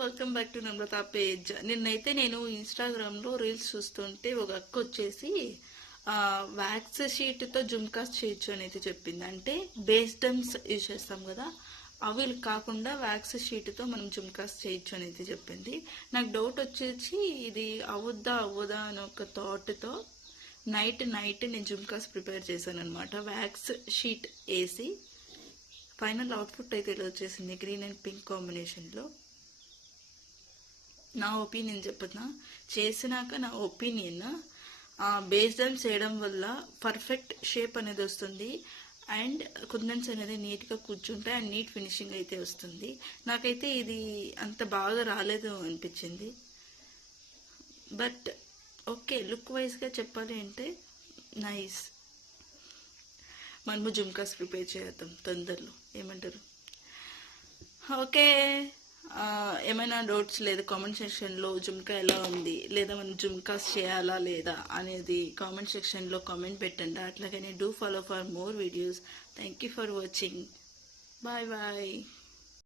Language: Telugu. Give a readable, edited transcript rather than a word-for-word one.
Welcome back to Namrata page. నిన్నైతే నేను ఇన్స్టాగ్రామ్లో రీల్స్ చూస్తుంటే ఒక అక్క వచ్చేసి వ్యాక్స్ షీట్తో జుమ్కాస్ చేయొచ్చు అని అయితే చెప్పింది. అంటే బేస్ డమ్స్ యూజ్ చేస్తాం కదా, అవి కాకుండా వ్యాక్స్ షీట్తో మనం జుమ్కాస్ చేయొచ్చు అని అయితే చెప్పింది. నాకు డౌట్ వచ్చేసి ఇది అవ్వదా అని ఒక థాట్తో నైట్ నేను జుమ్కాస్ ప్రిపేర్ చేశాను అనమాట. వ్యాక్స్ షీట్ వేసి ఫైనల్ అవుట్పుట్ అయితే ఇలా వచ్చేసింది, గ్రీన్ అండ్ పింక్ కాంబినేషన్లో. నా ఒపీనియన్ చెప్తున్నా, చేసినాక నా ఒపీనియన్ బేస్ డౌన్ చేయడం వల్ల పర్ఫెక్ట్ షేప్ అనేది వస్తుంది అండ్ కుందన్స్ అనేది నీట్గా కూర్చుంటాయి అండ్ నీట్ ఫినిషింగ్ అయితే వస్తుంది. నాకైతే ఇది అంత బాగా రాలేదు అనిపించింది. బట్ ఓకే, లుక్ వైజ్గా చెప్పాలి అంటే నైస్. మనము జుమ్కాస్ ప్రిపేర్ చేద్దాం తొందరలో, ఏమంటారు? ఓకే, ఏమైనా డౌట్స్ లేదా కామెంట్ సెక్షన్లో జుమ్కా ఎలా ఉంది లేదా మనం జుమ్కాస్ చేయాలా లేదా అనేది కామెంట్ సెక్షన్లో కామెంట్ పెట్టండి. అట్లాగనే do follow for more videos. Thank you for watching. Bye bye.